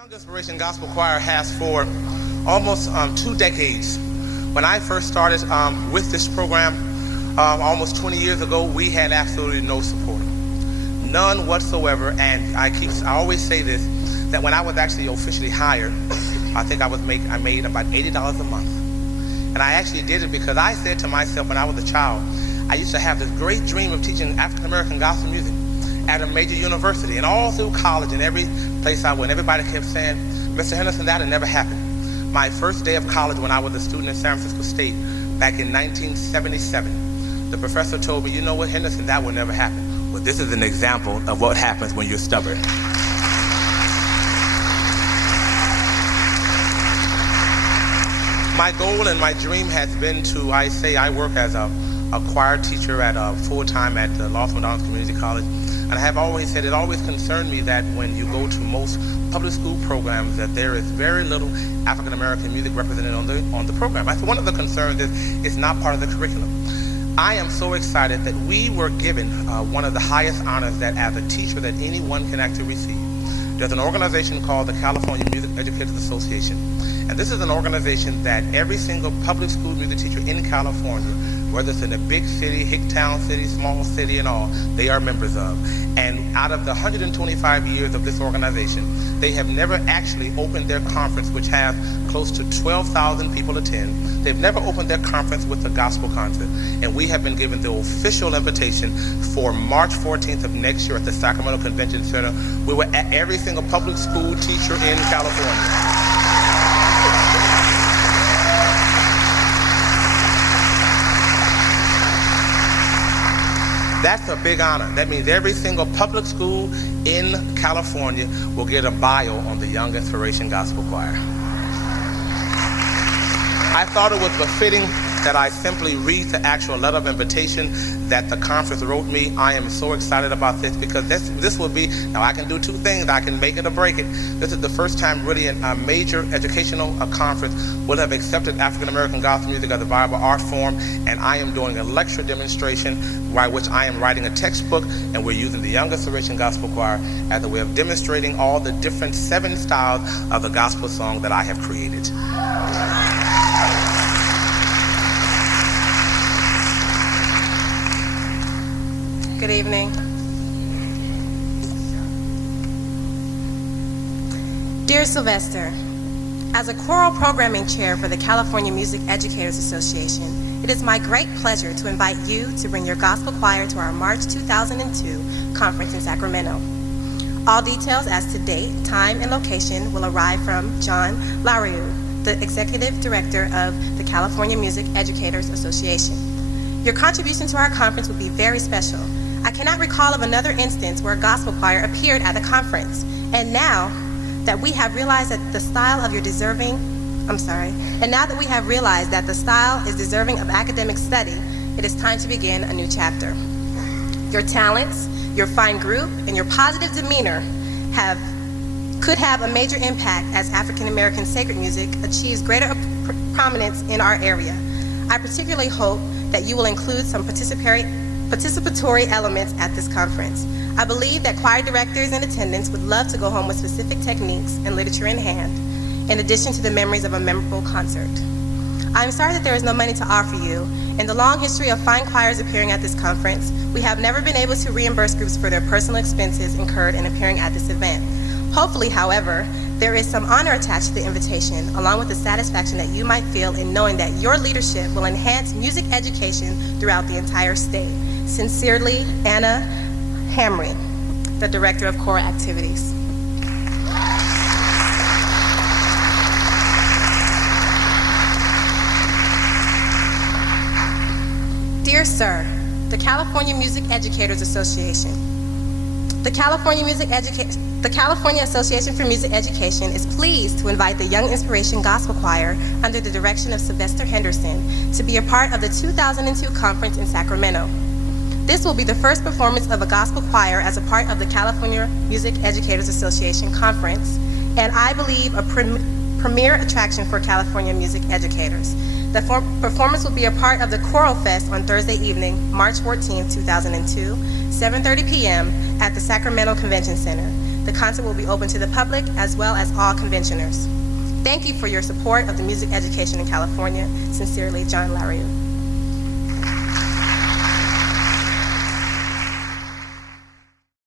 Young Inspiration Gospel Choir has for almost 2 decades. When I first started with this program almost 20 years ago, we had absolutely no support, none whatsoever. And I always say this, that when I was actually officially hired, I think I made about $80 a month. And I actually did it because I said to myself when I was a child, I used to have this great dream of teaching African American gospel music at a major university, and all through college and every place I went, everybody kept saying, Mr. Henderson, that'll never happen. My first day of college when I was a student at San Francisco State back in 1977, the professor told me, you know what, Henderson, that will never happen. Well, this is an example of what happens when you're stubborn. My goal and my dream has been to, I work as a choir teacher at full-time at the Medanos Community College. And I have always said, it always concerned me that when you go to most public school programs, that there is very little African American music represented on the program. I think one of the concerns is it's not part of the curriculum. I am so excited that we were given one of the highest honors that as a teacher that anyone can actually receive. There's an organization called the California Music Educators Association. And this is an organization that every single public school music teacher in California, whether it's in a big city, hick-town city, small city and all, they are members of. And out of the 125 years of this organization, they have never actually opened their conference, which has close to 12,000 people attend. They've never opened their conference with a gospel concert. And we have been given the official invitation for March 14th of next year at the Sacramento Convention Center. We were at every single public school teacher in California. That's a big honor. That means every single public school in California will get a bio on the Young Inspiration Gospel Choir. I thought it was befitting that I simply read the actual letter of invitation that the conference wrote me. I am so excited about this because this will be, now I can do two things. I can make it or break it. This is the first time really a major educational conference will have accepted African American gospel music as a viable art form, and I am doing a lecture demonstration by which I am writing a textbook, and we're using the Young Inspiration Gospel Choir as a way of demonstrating all the different 7 styles of the gospel song that I have created. Good evening. Dear Silvester, as a choral programming chair for the California Music Educators Association, it is my great pleasure to invite you to bring your gospel choir to our March 2002 conference in Sacramento. All details as to date, time, and location will arrive from John Lariou, the Executive Director of the California Music Educators Association. Your contribution to our conference will be very special. I cannot recall of another instance where a gospel choir appeared at the conference. And now that we have realized that the style is deserving of academic study, it is time to begin a new chapter. Your talents, your fine group, and your positive demeanor could have a major impact as African American sacred music achieves greater prominence in our area. I particularly hope that you will include some participatory elements at this conference. I believe that choir directors in attendance would love to go home with specific techniques and literature in hand, in addition to the memories of a memorable concert. I'm sorry that there is no money to offer you. In the long history of fine choirs appearing at this conference, we have never been able to reimburse groups for their personal expenses incurred in appearing at this event. Hopefully, however, there is some honor attached to the invitation, along with the satisfaction that you might feel in knowing that your leadership will enhance music education throughout the entire state. Sincerely, Anna Hamry, the Director of Choral Activities. Dear Sir, the California Music Educators Association. The California Association for Music Education is pleased to invite the Young Inspiration Gospel Choir under the direction of Silvester Henderson to be a part of the 2002 conference in Sacramento. This will be the first performance of a gospel choir as a part of the California Music Educators Association conference, and I believe a premier attraction for California music educators. The performance will be a part of the Choral Fest on Thursday evening, March 14, 2002, 7:30 p.m. at the Sacramento Convention Center. The concert will be open to the public as well as all conventioners. Thank you for your support of the music education in California. Sincerely, John Lariu.